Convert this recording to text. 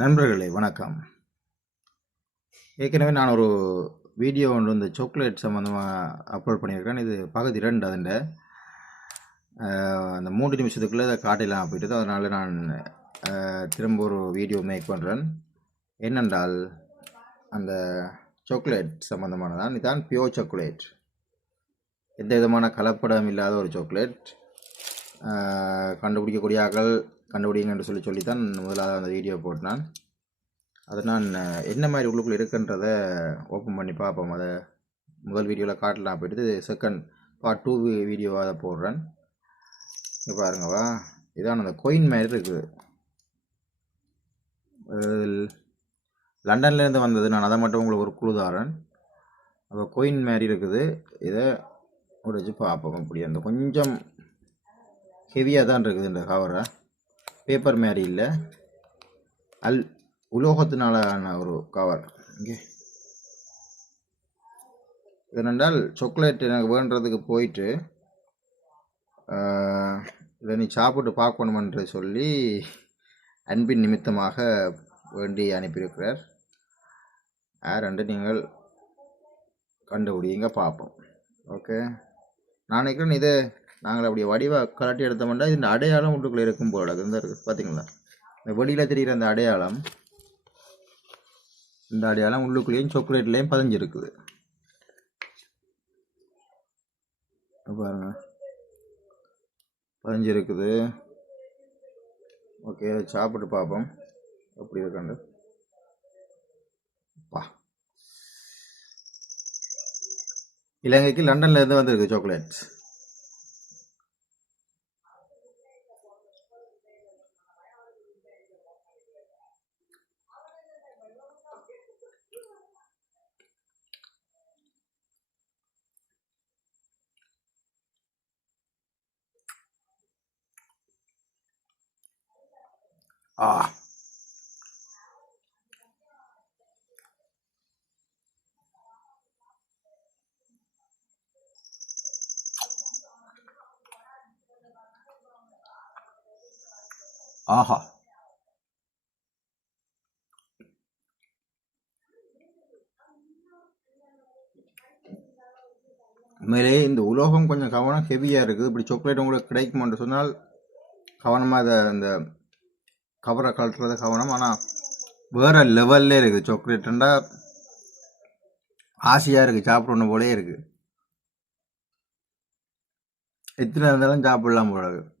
நண்பர்களே வணக்கம். ஏற்கனவே நான் ஒரு வீடியோ ஒன்று இந்த சாக்லேட் சம்மந்தமாக அப்லோட் பண்ணியிருக்கேன். இது பகுதி 2. அதில் அந்த 3 நிமிஷத்துக்குள்ளே அதை காட்டலாம் போயிட்டு, அதனால் நான் திரும்ப ஒரு வீடியோ மேக் பண்ணுறேன். என்னென்றால் அந்த சாக்லேட் சம்மந்தமானதான். இதுதான் பியோர் சாக்லேட், எந்த விதமான கலப்படம் இல்லாத ஒரு சாக்லேட். கண்டுபிடிக்கக்கூடிய ஆக்கள் கண்டுபிடிங்கன்னு சொல்லித்தான் முதலாவது அந்த வீடியோ போட்டான். அதை நான் என்ன மாதிரி உள்ளுக்குள்ளே இருக்குன்றதை ஓப்பன் பண்ணி பார்ப்போம். அதை முதல் வீடியோவில் காட்டலாம் போயிட்டு செகண்ட் பார்ட் 2 வீடியோவாக அதை போடுறேன். இப்போ பாருங்கவா, இதான் அந்த கொயின் மாதிரி இருக்குது. லண்டன்லேருந்து வந்தது, நான் அதை மட்டும் உங்களுக்கு ஒரு குழுதாரன். அப்போ கொயின் மாதிரி இருக்குது. இதை உடைச்சு பார்ப்போம். அப்படி அந்த கொஞ்சம் ஹெவியாக தான் இருக்குது இந்த கவரை, பேப்பர் மாதிரி இல்லை, உலோகத்தினாலான ஒரு கவர். இங்கே இதென்றால் சாக்லேட் எனக்கு வேண்டதுக்கு போயிட்டு இதை நீ சாப்பிட்டு பார்க்கணுமென்று சொல்லி அன்பின் நிமித்தமாக வேண்டி அனுப்பியிருக்கிறார். யாரென்று நீங்கள் கண்டுபிடிங்க பார்ப்போம். ஓகே, நான் நினைக்கிறேன் இதை நாங்கள் அப்படி வடிவாக கலட்டி எடுத்தோம்னா இந்த அடையாளம் வீட்டுக்குள்ளே இருக்கும் போல இருக்குது. பார்த்தீங்களா, இந்த வெளியில் தெரிகிற அந்த அடையாளம், இந்த அடையாளம் உள்ளுக்குள்ளேயும் சாக்லேட்லேயும் பதிஞ்சிருக்குது. பாருங்க, பதிஞ்சிருக்குது. ஓகே, சாப்பிட்டு பார்ப்போம் எப்படி இருக்காண்டு. இலங்கைக்கு லண்டன்ல இருந்து வந்திருக்கு சாக்லேட். ஆஹா, உண்மையிலே இந்த உலோகம் கொஞ்சம் கவனம் ஹெவியாக இருக்குது. இப்படி சாக்லேட் உங்களுக்கு கிடைக்குமென்று சொன்னால் கவனமாக அதை அந்த கவரை கழட்டுறத கவனம். ஆனால் வேறு லெவல்லே இருக்குது சாக்லேட்டுண்டா, ஆசையாக இருக்குது, சாப்பிடணும் போலே இருக்குது. எத்தனை இருந்தாலும் சாப்பிடலாம் போல இருக்குது.